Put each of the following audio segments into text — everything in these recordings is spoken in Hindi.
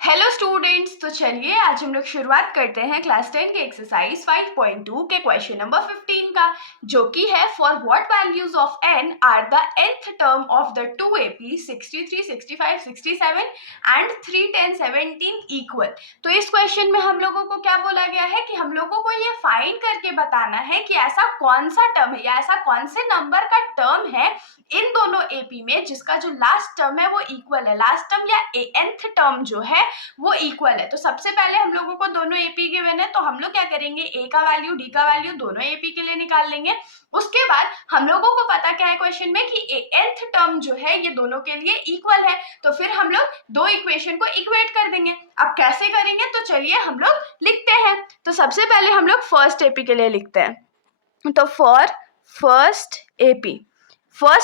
हेलो स्टूडेंट्स, तो चलिए आज हम लोग शुरुआत करते हैं क्लास 10 के एक्सरसाइज 5.2 के क्वेश्चन नंबर 15 का, जो कि है for what values of n are the nth term of the two AP 63, 65, 67 and 3, 10, 17 equal. तो इस क्वेश्चन में हम लोगों को क्या बोला गया है कि हम लोगों को ये फाइंड करके बताना है कि ऐसा कौन सा टर्म है या ऐसा कौन से नंबर का टर्म है इन दोनों AP में जिसका जो लास्ट टर्म है वो इक्वल है। लास्ट टर्म या nth टर्म जो है वो इक्वल है। तो सबसे पहले हम लोगों को दोनों एपी गिवन है, तो हम लोग क्या करेंगे, ए का वैल्यू डी का वैल्यू दोनों एपी के लिए निकाल लेंगे। उसके बाद हम लोगों को पता क्या है क्वेश्चन में कि nth टर्म जो है ये दोनों के लिए इक्वल है, तो फिर हम लोग दो इक्वेशन को इक्वेट कर देंगे। अब कैसे करेंगे, तो चलिए हम लोग लिखते हैं। तो सबसे पहले हम लोग फर्स्ट एपी के लिए लिखते हैं। तो फॉर फर्स्ट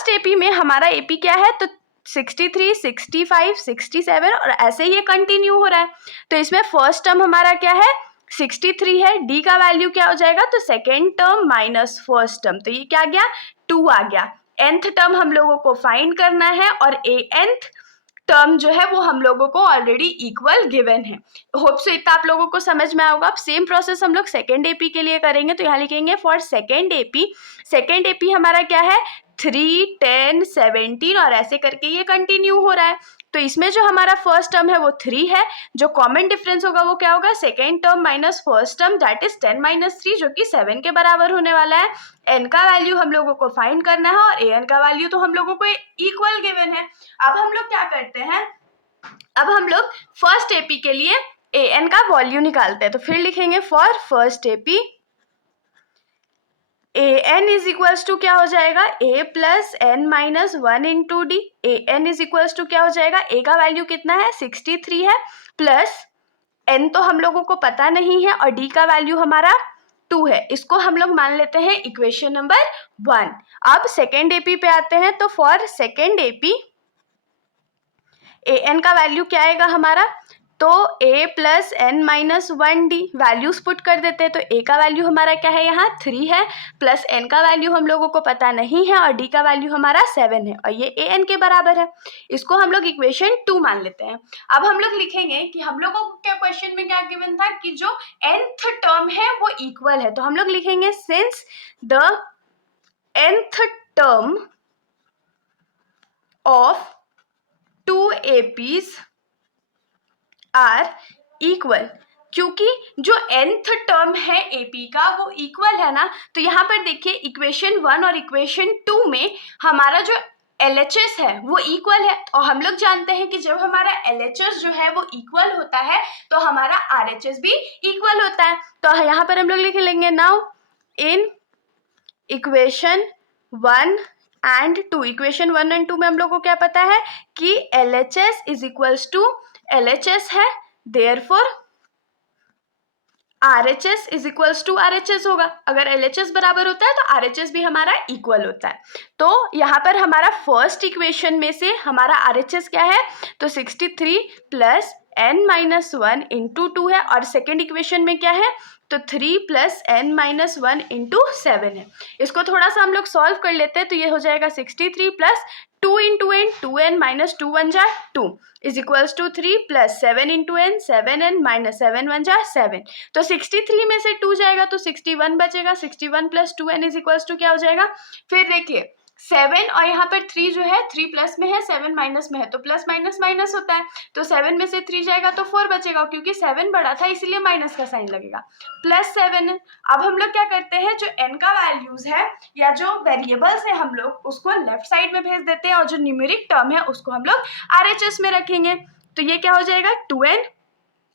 एपी में हमारा एपी क्या है, तो 63, 65, 67 और ऐसे ही ये कंटिन्यू हो रहा है। तो इसमें फर्स्ट टर्म हमारा क्या है, 63 है, डी का वैल्यू क्या हो जाएगा, तो second term minus first term, तो ये क्या आ गया, 2 आ गया। nth टर्म हम लोगों को फाइंड करना है और nth टर्म जो है वो हम लोगों को ऑलरेडी इक्वल गिवन है। होप सो इतना आप लोगों को समझ में आएगा। अब सेम प्रोसेस हम लोग सेकेंड एपी के लिए करेंगे, तो यहाँ लिखेंगे फॉर सेकेंड एपी हमारा क्या है, 3, 10, 17 और ऐसे करके ये कंटिन्यू हो रहा है। तो इसमें जो हमारा फर्स्ट टर्म है वो 3 है, जो कॉमन डिफरेंस होगा वो क्या होगा, second term minus first term, that is 10 - 3 जो कि 7 के बराबर होने वाला है। n का वैल्यू हम लोगों को फाइंड करना है और an का वैल्यू तो हम लोगों को इक्वल गिवन है। अब हम लोग क्या करते हैं, अब हम लोग फर्स्ट एपी के लिए an का वैल्यू निकालते हैं। तो फिर लिखेंगे for first AP an is equals to क्या हो जाएगा, a plus n minus 1 into D. an is equals to क्या हो जाएगा, a का वैल्यू कितना है, 63 है, प्लस n तो हम लोगों को पता नहीं है और d का वैल्यू हमारा 2 है। इसको हम लोग मान लेते हैं इक्वेशन नंबर 1। अब सेकेंड एपी पे आते हैं। तो फॉर सेकेंड एपी an का वैल्यू क्या आएगा हमारा, तो a plus n minus 1 D, values put कर देते हैं। तो a का वैल्यू हमारा क्या है, यहाँ 3 है, प्लस n का वैल्यू हम लोगों को पता नहीं है और d का वैल्यू हमारा 7 है और ये an के बराबर है। इसको हम लोग इक्वेशन 2 मान लेते हैं। अब हम लोग लिखेंगे कि हम लोगों को क्या क्वेश्चन में क्या गिवन था कि जो nth टर्म है वो इक्वल है। तो हम लोग लिखेंगे since the nth term of 2 APs are equal, क्योंकि जो nth टर्म है AP का वो इक्वल है ना। तो यहाँ पर देखिए इक्वेशन 1 और इक्वेशन 2 में हमारा जो LHS है वो इक्वल है और हम लोग जानते हैं कि जब हमारा LHS जो है वो इक्वल होता है तो हमारा RHS भी इक्वल होता है। तो यहाँ पर हम लोग लिख लेंगे now in equation 1 and 2, equation 1 and 2 में हम लोग को क्या पता है कि LHS is equals to LHS है, therefore RHS is equals to RHS होगा। अगर LHS बराबर होता है तो RHS भी हमारा इक्वल होता है। तो यहाँ पर हमारा फर्स्ट इक्वेशन में से हमारा RHS क्या है, तो 63 प्लस n माइनस 1 इंटू 2 है और सेकेंड इक्वेशन में क्या है, तो 3 प्लस n माइनस 1 इंटू 7 है। इसको थोड़ा सा हम लोग सॉल्व कर लेते हैं। तो ये हो जाएगा 63 plus 2 into n, 2n minus 2 1 जा 2 is equals to 3 plus 7 into n, 7n minus 7 1 जा 7। तो 63 में से 2 जाएगा तो 61 बचेगा, 61 plus 2n is equals to क्या हो जाएगा, फिर देखिए 7 और यहाँ पर 3 जो है 3 प्लस में है 7 माइनस में है, तो प्लस माइनस माइनस होता है। तो 7 में से 3 जाएगा तो 4 बचेगा, क्योंकि 7 बड़ा था इसीलिए माइनस का साइन लगेगा, प्लस 7। अब हम लोग क्या करते हैं, जो n का वैल्यूज है या जो वेरिएबल्स है हम लोग उसको लेफ्ट साइड में भेज देते हैं और जो न्यूमेरिक टर्म है उसको हम लोग RHS में रखेंगे। तो ये क्या हो जाएगा, 2n,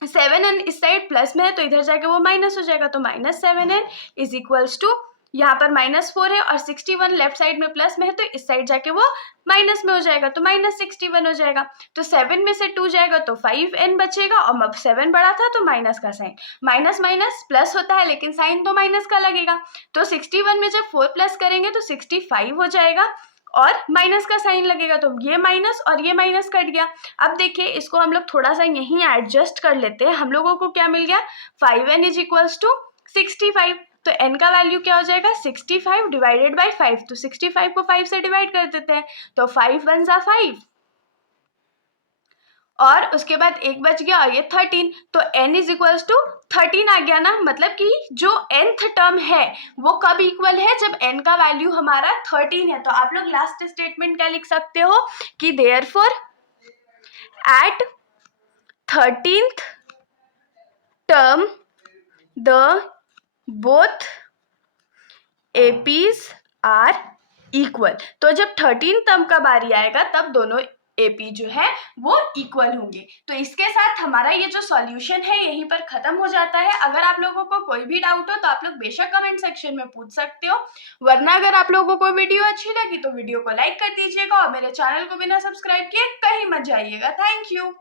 7n इस साइड प्लस में है तो इधर जाके वो माइनस हो जाएगा, तो minus 7n is equals to यहाँ पर -4 है और 61 लेफ्ट साइड में प्लस में है तो इस साइड जाके वो माइनस में हो जाएगा, तो -61 हो जाएगा। तो 7 में से 2 जाएगा तो 5n बचेगा और अब 7 बड़ा था तो माइनस का साइन, माइनस माइनस प्लस होता है लेकिन साइन तो माइनस का लगेगा। तो 61 में जब 4 प्लस करेंगे तो 65 हो जाएगा और माइनस का साइन लगेगा, तो ये माइनस और ये माइनस कट गया। अब देखिए इसको हम लोग थोड़ा सा यहीं एडजस्ट कर लेते हैं। हम लोगों को क्या मिल गया, 5n इज इक्वल्स टू 65। तो n का वैल्यू क्या हो जाएगा, 65 डिवाइडेड बाई 5। तो 65 को 5 से डिवाइड कर देते हैं, तो 5 1 जा 5 और उसके बाद एक बच गया और ये 13, तो n इज इक्वल्स टू 13 आ गया ना। मतलब कि जो nth टर्म है वो कब इक्वल है, जब n का वैल्यू हमारा 13 है। तो आप लोग लास्ट स्टेटमेंट क्या लिख सकते हो कि therefore at 13th term the both APs are equal। तो जब 13 टर्म का बारी आएगा तब दोनों AP जो है वो इक्वल होंगे। तो इसके साथ हमारा ये जो सॉल्यूशन है यहीं पर खत्म हो जाता है। अगर आप लोगों को कोई भी डाउट हो तो आप लोग बेशक कमेंट सेक्शन में पूछ सकते हो, वरना अगर आप लोगों को वीडियो अच्छी लगी तो वीडियो को लाइक कर दीजिएगा और मेरे चैनल को बिना सब्सक्राइब किए कहीं मत जाइएगा। Thank you.